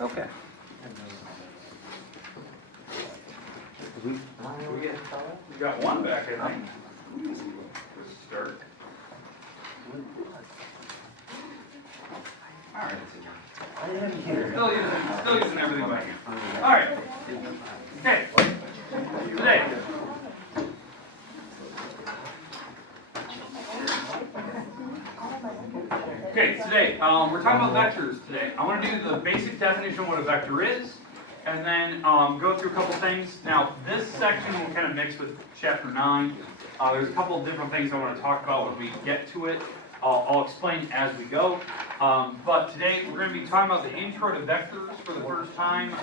Okay. We got one back, I think. Let's start. All right. Still using everything back here. All right. Okay. Today. Okay, today, we're talking about vectors today. I want to do the basic definition of what a vector is, and then go through a couple things. Now, this section will kind of mix with chapter 9. There's a couple of different things I want to talk about when we get to it. I'll explain as we go. But today, we're going to be talking about the intro to vectors for the first time.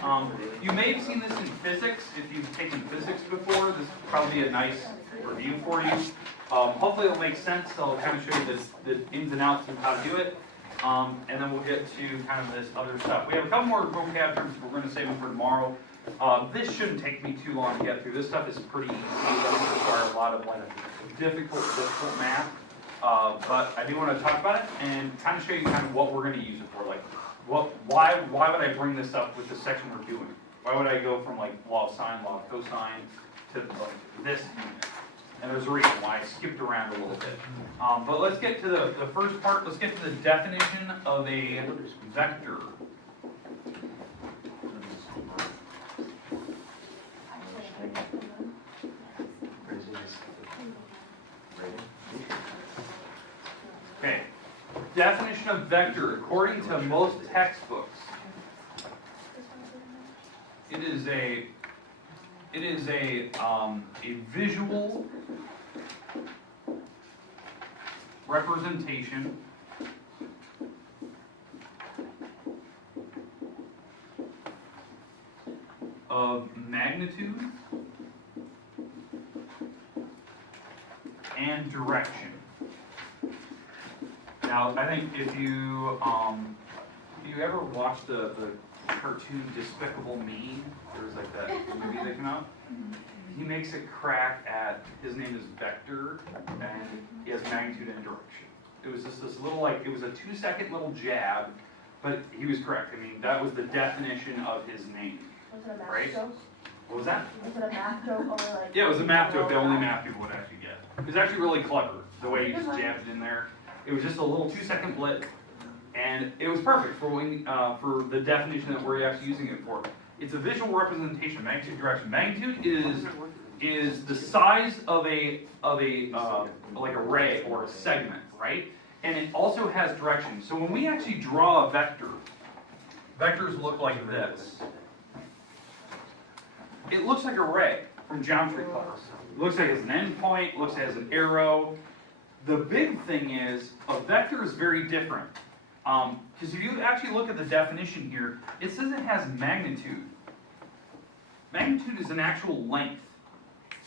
You may have seen this in physics. If you've taken physics before, this will probably be a nice review for you. Hopefully it'll make sense. I'll kind of show you the ins and outs of how to do it. And then we'll get to kind of this other stuff. We have a couple more vocab terms we're going to save them for tomorrow. This shouldn't take me too long to get through. This stuff is pretty easy. It doesn't require a lot of difficult math. But I do want to talk about it and kind of show you kind of what we're going to use it for. Like, why would I bring this up with the section we're doing? Why would I go from like law of sine, law of cosine to like this unit? And there's a reason why I skipped around a little bit. But let's get to the first part. Let's get to the definition of a vector. Okay. Definition of vector, according to most textbooks, it is a visual representation of magnitude and direction. Now, I think if you ever watched the cartoon Despicable Me, there's like that movie that came out. He makes a crack at, his name is Vector, and he has magnitude and direction. It was just this little, like, it was a 2-second little jab, but he was correct. I mean, that was the definition of his name. Was it a math right? joke? What was that? Was it a math joke or like? Yeah, it was a math joke that only math people would actually get. It was actually really clever, the way he just jabbed it in there. It was just a little 2-second blip, and it was perfect for the definition that we're actually using it for. It's a visual representation of magnitude direction. Magnitude is the size of a like a ray or a segment, right? And it also has direction. So when we actually draw a vector, vectors look like this. It looks like a ray from geometry class. It looks like it's an endpoint. It looks like it has an arrow. The big thing is a vector is very different. Because if you actually look at the definition here, it says it has magnitude. Magnitude is an actual length.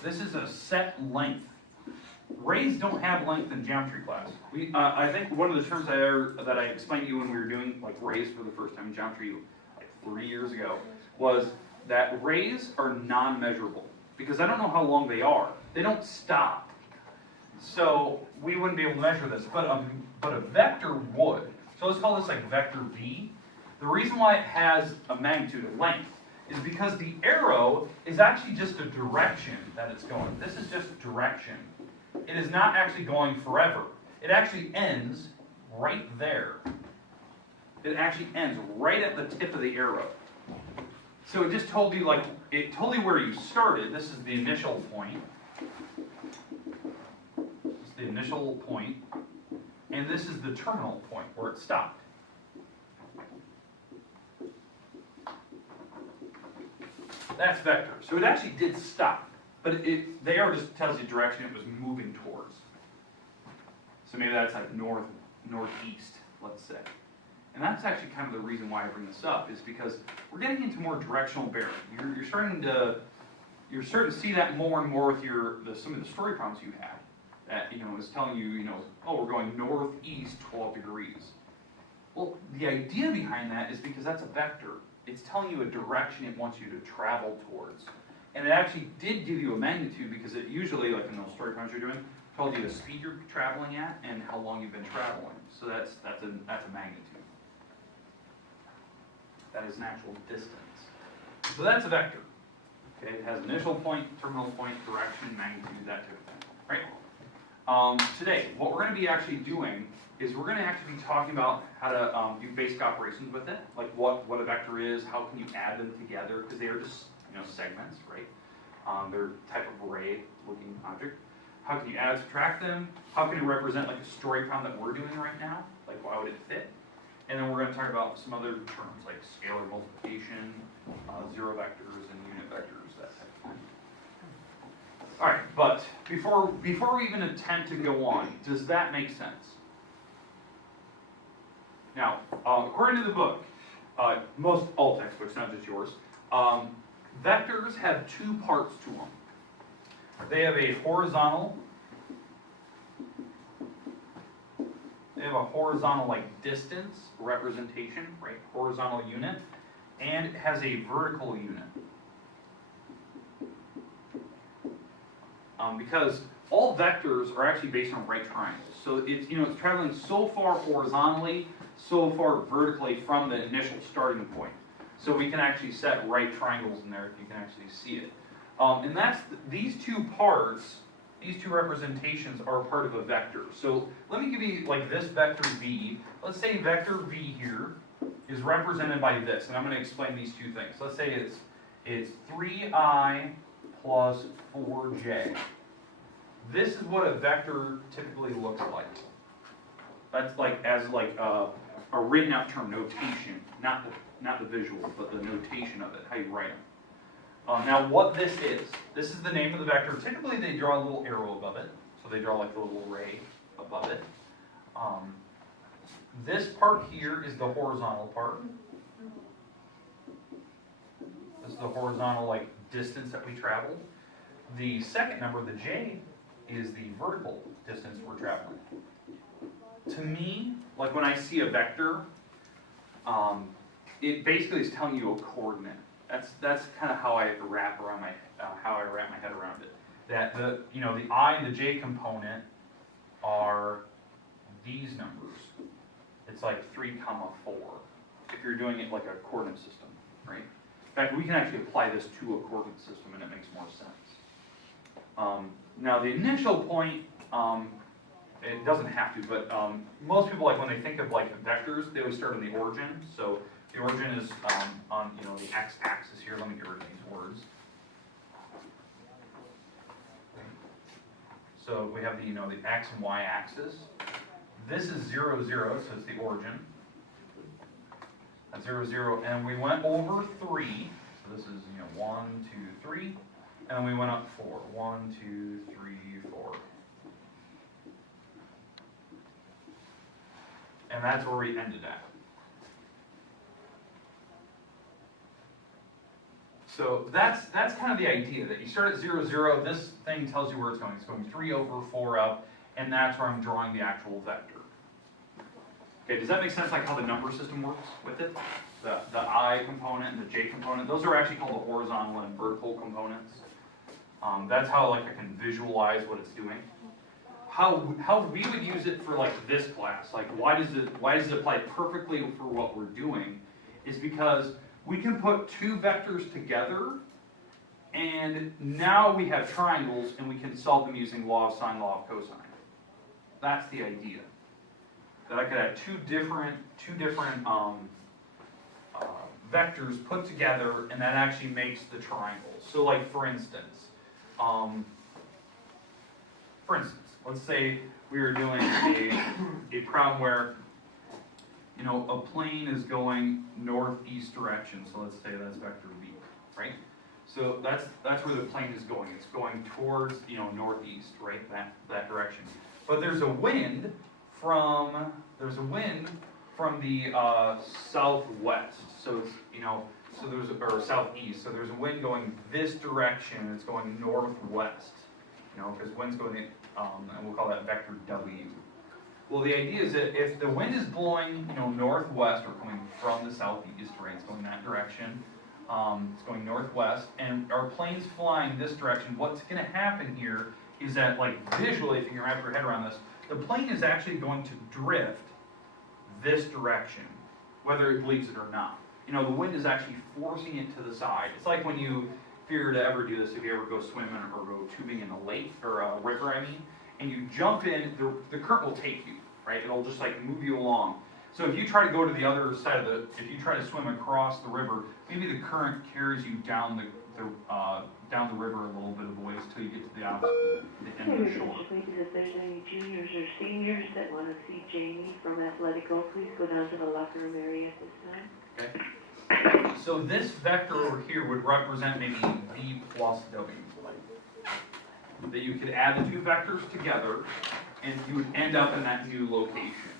This is a set length. Rays don't have length in geometry class. I think one of the terms that I explained to you when we were doing like rays for the first time in geometry like 3 years ago was that rays are non-measurable. Because I don't know how long they are. They don't stop. So we wouldn't be able to measure this, but a vector would. So let's call this like vector V. The reason why it has a magnitude, a length, is because the arrow is actually just a direction that it's going. This is just direction. It is not actually going forever. It actually ends right there. It actually ends right at the tip of the arrow. So it just told you, like, it told you where you started. This is the initial point. This is the initial point. And this is the terminal point where it stopped. That's vector. So it actually did stop. But the arrow just tells you direction it was moving towards. So maybe that's like northeast, let's say. And that's actually kind of the reason why I bring this up, is because we're getting into more directional bearing. You're starting to see that more and more with some of the story problems you had. That is telling you, oh, we're going northeast 12 degrees. Well, the idea behind that is because that's a vector. It's telling you a direction it wants you to travel towards. And it actually did give you a magnitude, because it usually, like in those story problems you're doing, told you the speed you're traveling at and how long you've been traveling. So that's a magnitude. That is an actual distance. So that's a vector. Okay, it has initial point, terminal point, direction, magnitude, that type of thing, right? Today, what we're going to be actually doing is we're going to actually be talking about how to do basic operations with it, like what a vector is, how can you add them together, because they are just segments, right? They're type of array-looking object. How can you add, subtract them? How can you represent like a story problem that we're doing right now? Like why would it fit? And then we're going to talk about some other terms like scalar multiplication, zero vectors, and unit vectors, that type of thing. All right, but before we even attempt to go on, does that make sense? Now, according to the book, most all textbooks, not just yours, vectors have two parts to them. They have a horizontal. They have a horizontal like distance representation, right? Horizontal unit, and it has a vertical unit. Because all vectors are actually based on right triangles. So it's it's traveling so far horizontally, so far vertically from the initial starting point. So we can actually set right triangles in there if you can actually see it. And that's these two parts, these two representations are part of a vector. So let me give you like this vector v. Let's say vector v here is represented by this, and I'm going to explain these two things. Let's say it's 3i plus 4j. This is what a vector typically looks like. That's like as like a written out term, notation, not the visual, but the notation of it, how you write them. Now what this is the name of the vector. Typically they draw a little arrow above it, so they draw like a little ray above it. This part here is the horizontal part. This is the horizontal like distance that we traveled. The second number, the j, is the vertical distance we're traveling. To me, like when I see a vector, it basically is telling you a coordinate. That's kind of how I wrap around my head around it. That the I and the j component are these numbers. It's like 3, 4. If you're doing it like a coordinate system, right? In fact, we can actually apply this to a coordinate system, and it makes more sense. Now the initial point, it doesn't have to, but most people, like when they think of like vectors, they always start on the origin. So the origin is on the x-axis here. Let me get rid of these words. So we have the the x and y axis. This is 0, 0, so it's the origin. That's 0, 0, and we went over 3. So this is 1, 2, 3, and we went up 4. 1, 2, 3, 4. And that's where we ended at. So that's kind of the idea, that you start at 0, 0, this thing tells you where it's going. It's going 3 over, 4 up, and that's where I'm drawing the actual vector. Okay, does that make sense, like how the number system works with it? The I component and the j component, those are actually called the horizontal and vertical components. That's how like I can visualize what it's doing. How we would use it for like this class, like why does it apply perfectly for what we're doing, is because we can put two vectors together, and now we have triangles, and we can solve them using law of sine, law of cosine. That's the idea. That I could have two different vectors put together, and that actually makes the triangle. So, like for instance, let's say we were doing a problem where a plane is going northeast direction. So let's say that's vector v, right? So that's where the plane is going. It's going towards northeast, right? That direction. But there's a wind from the southwest. So it's or southeast. So there's a wind going this direction. It's going northwest. Because wind's going in, and we'll call that vector w. Well, the idea is that if the wind is blowing, northwest or coming from the southeast, right? It's going that direction. It's going northwest, and our plane's flying this direction. What's going to happen here is that, like visually, if you can wrap your head around this, the plane is actually going to drift this direction, whether it believes it or not. you know, the wind is actually forcing it to the side. It's like when you, if you were to ever do this, if you ever go swimming or go tubing in a lake, or a river, I mean, and you jump in, the current will take you, right? It'll just like move you along. So if you try to go to the other side of if you try to swim across the river, maybe the current carries you down the river a little bit of a ways till you get to the opposite, the end of the shore. Maybe if there's any juniors or seniors that want to see Jamie from Athletico, please go down to the locker room area at this time. Okay. So this vector over here would represent maybe v plus w. That you could add the two vectors together, and you would end up in that new location.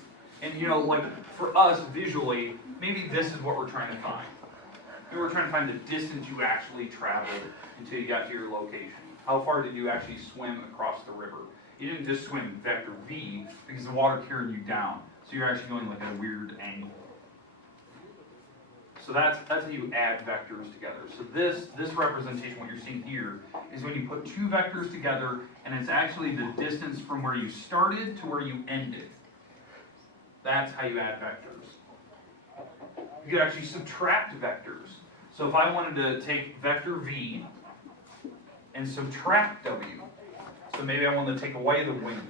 And you know, like for us visually, maybe this is what we're trying to find. Maybe we're trying to find the distance you actually traveled until you got to your location. How far did you actually swim across the river? You didn't just swim vector v because the water carried you down. So you're actually going like at a weird angle. So that's how you add vectors together. So this representation, what you're seeing here, is when you put two vectors together, and it's actually the distance from where you started to where you ended. That's how you add vectors. You could actually subtract vectors. So if I wanted to take vector v and subtract w, so maybe I wanted to take away the wind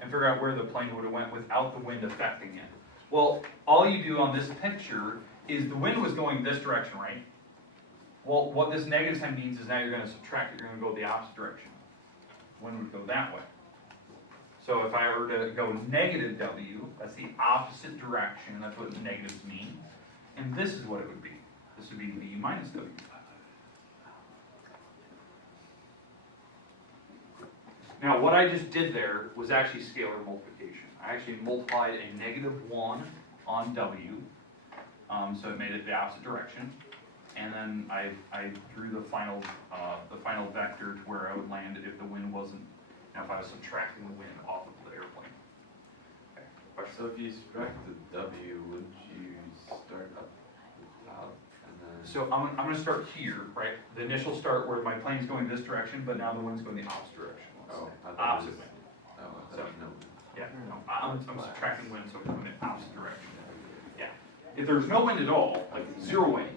and figure out where the plane would have went without the wind affecting it. Well, all you do on this picture is the wind was going this direction, right? Well, what this negative sign means is now you're going to subtract it. You're going to go the opposite direction. The wind would go that way. So if I were to go negative w, that's the opposite direction. That's what negatives mean. And this is what it would be. This would be v minus w. Now, what I just did there was actually scalar multiplication. I actually multiplied a negative 1 on w. So it made it the opposite direction, and then I drew the final vector to where I would land if the wind wasn't. Now, if I was subtracting the wind off of the airplane. Okay. So if you subtract the w, wouldn't you start up the top and then? So I'm going to start here, right? The initial start where my plane's going this direction, but now the wind's going the opposite direction. Oh, Opposite wind. Oh, I So, thought no. Yeah, no, I'm subtracting wind, so it's going the opposite direction. Yeah. If there's no wind at all, like zero wind,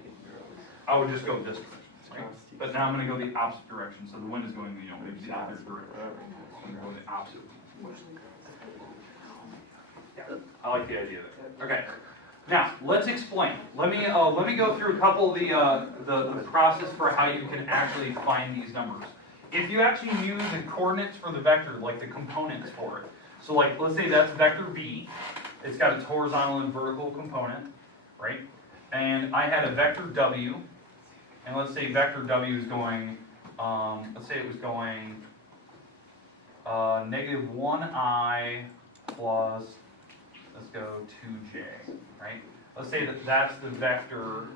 I would just go this direction, right? But now I'm going to go the opposite direction, so the wind is going, you know, maybe the other direction. I'm going to go the opposite. Yeah, I like the idea there. Okay. Now let's explain. Let me go through a couple of the process for how you can actually find these numbers. If you actually knew the coordinates for the vector, like the components for it, so like let's say that's vector v, it's got its horizontal and vertical component, right? And I had a vector w, and let's say vector w is going, let's say it was going negative 1i plus, let's go 2j, right? Let's say that that's the vector,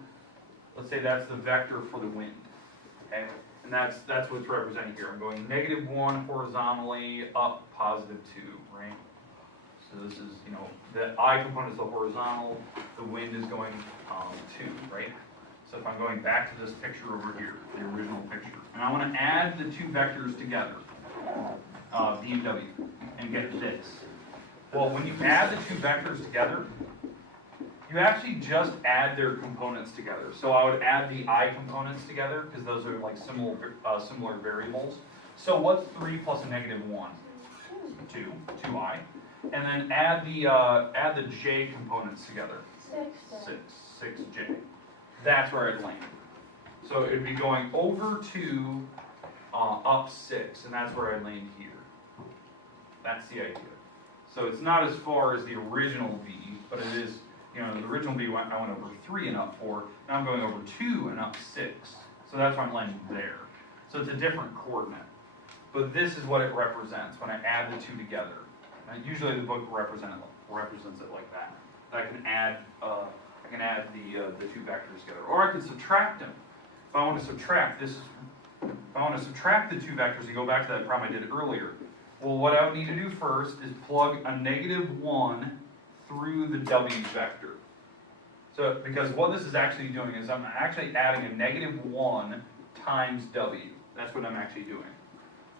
let's say that's the vector for the wind, okay? And that's what's represented here. I'm going negative 1 horizontally, up positive 2, right? So this is, you know, the I component is the horizontal, the wind is going 2, right? So if I'm going back to this picture over here, the original picture, and I want to add the two vectors together, v and w, and get this. Well, when you add the two vectors together, you actually just add their components together. So I would add the I components together, because those are like similar variables. So what's 3 plus a negative 1? 2i. And then add the j components together. 6j. That's where I'd land. So it'd be going over 2, up 6, and that's where I'd land here. That's the idea. So it's not as far as the original v, but it is, you know, the original v I went over 3 and up 4. Now I'm going over 2 and up 6. So that's why I'm landing there. So it's a different coordinate. But this is what it represents when I add the two together. And usually the book represents it like that. I can add the two vectors together, or I can subtract them. If I want to subtract this, if I want to subtract the two vectors, you go back to that problem I did earlier. Well, what I would need to do first is plug a negative 1 through the w vector. So, because what this is actually doing is I'm actually adding a negative 1 times w. That's what I'm actually doing.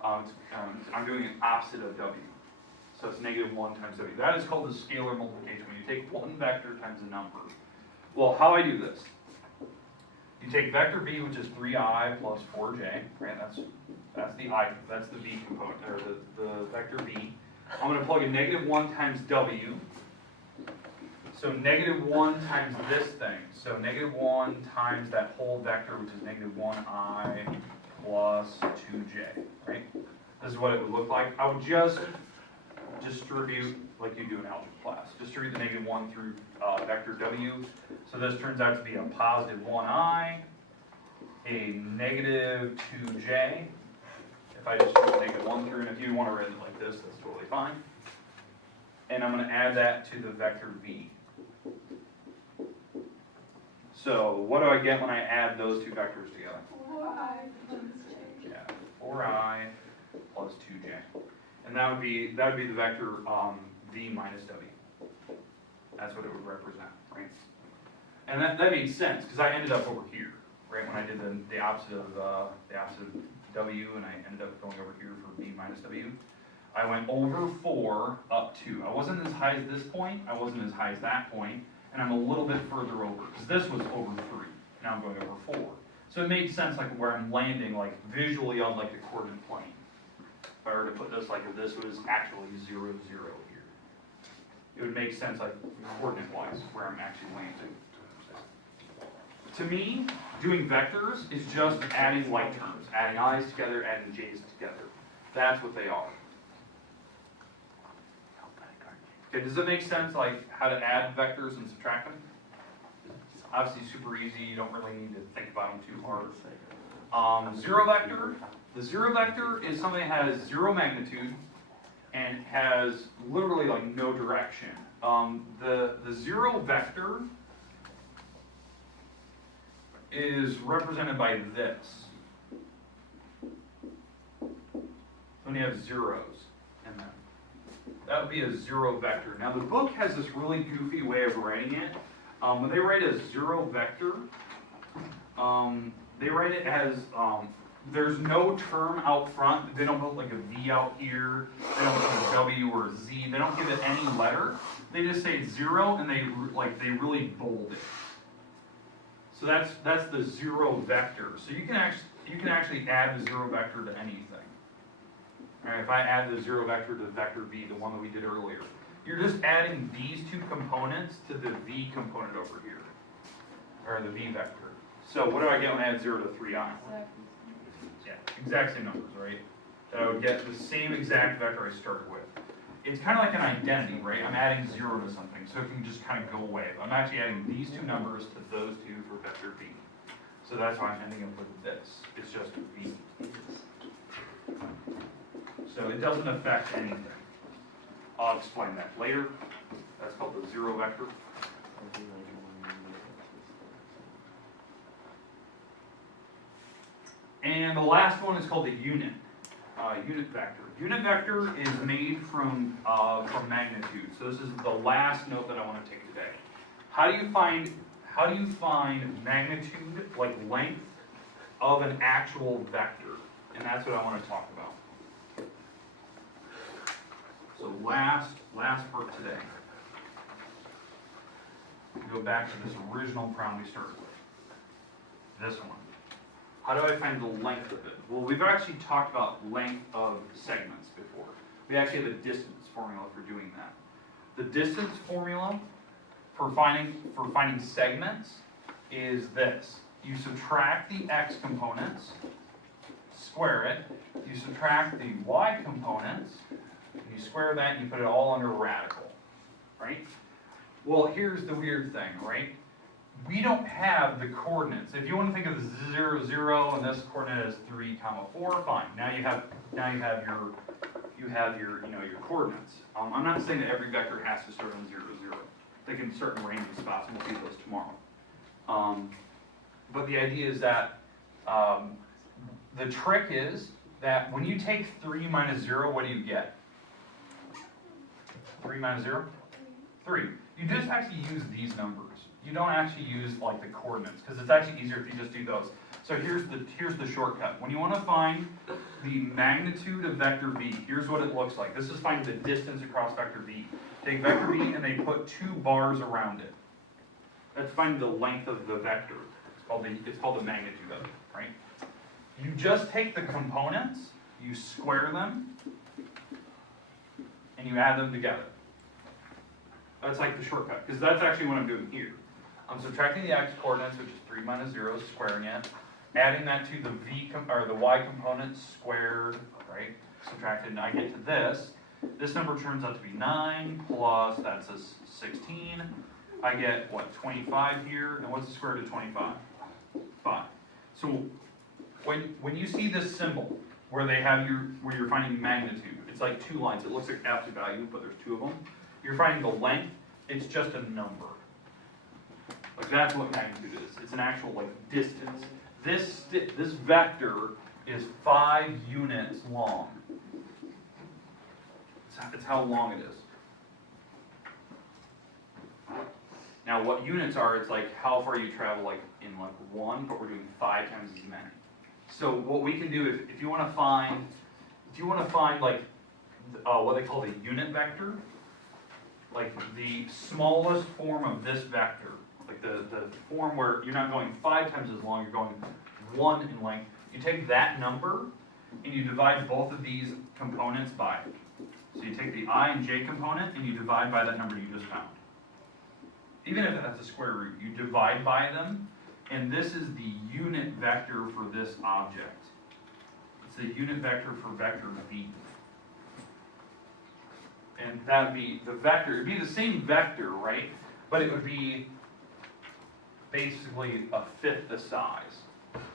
I'm doing an opposite of w. So it's negative 1 times w. That is called the scalar multiplication, when you take one vector times a number. Well, how I do this You take vector v, which is 3I plus 4j, right? That's the v component, or the vector v. I'm going to plug in -1 times w. So -1 times this thing. So -1 times that whole vector, which is -1I plus 2j, right? This is what it would look like. I would just distribute, like you do in algebra class, distribute the -1 through vector w. So this turns out to be a positive 1I, a negative 2j. If I just put -1 through, and if you want to write it like this, that's totally fine. And I'm going to add that to the vector v. So what do I get when I add those two vectors together? 4I plus j. Yeah, 4I plus 2j. And that would be the vector v minus w. That's what it would represent, right? And that makes sense, because I ended up over here, right? When I did the opposite of w, and I ended up going over here for v minus w. I went over 4 up 2. I wasn't as high as this point, I wasn't as high as that point, and I'm a little bit further over, because this was over 3. Now I'm going over 4. So it made sense, like, where I'm landing, like, visually on, like, the coordinate plane. If I were to put this, like, if this was actually 0, 0 here, it would make sense, like, coordinate-wise, where I'm actually landing. To me, doing vectors is just adding like terms, adding i's together, adding j's together. That's what they are. Okay, does it make sense, like, how to add vectors and subtract them? Obviously super easy, you don't really need to think about them too hard. Zero vector, the zero vector is something that has 0 magnitude and has literally like no direction. The zero vector is represented by this. When you have zeros in them. That would be a zero vector. Now the book has this really goofy way of writing it. When they write a zero vector, they write it as, there's no term out front. They don't put like a V out here. They don't put a W or a Z. They don't give it any letter. They just say 0 and they really bold it. So that's the zero vector. So you can actually add the zero vector to anything. All right, if I add the zero vector to vector v, the one that we did earlier, you're just adding these two components to the v component over here, or the v vector. So what do I get when I add 0 to 3i? Yeah, exact same numbers, right? That I would get the same exact vector I started with. It's kind of like an identity, right? I'm adding 0 to something, so it can just kind of go away. I'm actually adding these two numbers to those two for vector v. So that's why I'm ending up with this. It's just v. So it doesn't affect anything. I'll explain that later. That's called the zero vector. And the last one is called the unit. Unit vector. Unit vector is made from magnitude. So this is the last note that I want to take today. How do you find magnitude, like length, of an actual vector? And that's what I want to talk about. So last part today. Go back to this original problem we started with. This one. How do I find the length of it? Well, we've actually talked about length of segments before. We actually have a distance formula for doing that. The distance formula for finding segments is this. You subtract the x components, square it. You subtract the y components, you square that, and you put it all under a radical, right? Well, here's the weird thing, right? We don't have the coordinates. If you want to think of 0, 0, and this coordinate as 3, 4, fine. Now you have your coordinates. I'm not saying that every vector has to start on 0, 0. They can start in random spots, and we'll see those tomorrow. But the idea is that the trick is that when you take 3 minus 0, what do you get? 3 minus 0? 3. You just actually use these numbers. You don't actually use like the coordinates, because it's actually easier if you just do those. So here's the shortcut. When you want to find the magnitude of vector v, here's what it looks like. This is finding the distance across vector v. Take vector v and they put 2 bars around it. That's finding the length of the vector. It's called the magnitude of it, right? You just take the components, you square them, and you add them together. That's like the shortcut, because that's actually what I'm doing here. I'm subtracting the x coordinates, which is 3 minus 0, squaring it, adding that to the the y component squared, right? Subtracted, and I get to this. This number turns out to be 9 plus, that's a 16. I get, what, 25 here, and what's the square root of 25? 5. So, when you see this symbol, where they have where you're finding magnitude, it's like 2 lines, it looks like absolute value, but there's 2 of them. You're finding the length, it's just a number. Like that's what magnitude is, it's an actual like distance. This vector is 5 units long. It's how long it is. Now what units are, it's like how far you travel like in like 1, but we're doing 5 times as many. So what we can do if you want to find, like what they call the unit vector, like the smallest form of this vector, like the form where you're not going 5 times as long, you're going 1 in length, you take that number and you divide both of these components by it. So you take the I and j component and you divide by that number you just found. Even if that's a square root, you divide by them, and this is the unit vector for this object. It's the unit vector for vector v. And that'd be the vector, it'd be the same vector, right? But it would be basically a fifth the size.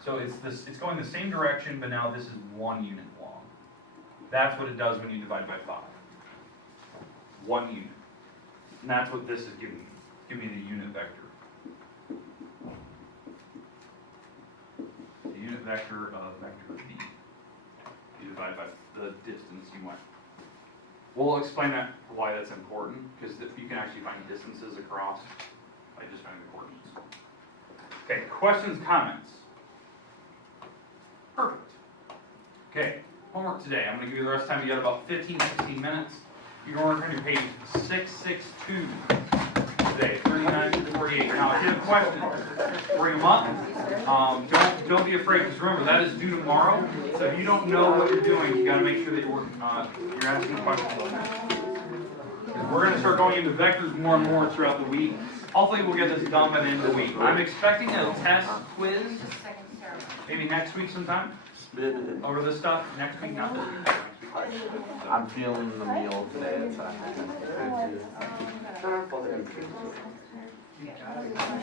So it's going the same direction, but now this is 1 unit long. That's what it does when you divide by 5. 1 unit. And that's what this is giving me. Give me the unit vector. The unit vector of vector v. You divide by the distance you went. We'll explain why that's important, because you can actually find distances across by just finding the coordinates. Okay, questions, comments? Perfect. Okay, homework today. I'm going to give you the rest of the time. You got about 15, 16 minutes. You're going to work on your page 662 today, 39 to 48. Now, if you have questions, bring them up. Don't be afraid, because remember, that is due tomorrow. So if you don't know what you're doing, you got to make sure that you're asking questions. We're going to start going into vectors more and more throughout the week. Hopefully we'll get this done by the end of the week. I'm expecting a test quiz, maybe next week sometime, over this stuff. Next week, not this week. I'm feeling the meal today. It's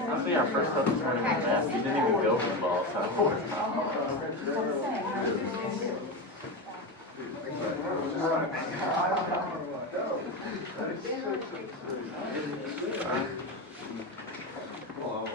honestly, our first stuff this morning was nasty. We didn't even go for the ball, so. Hello.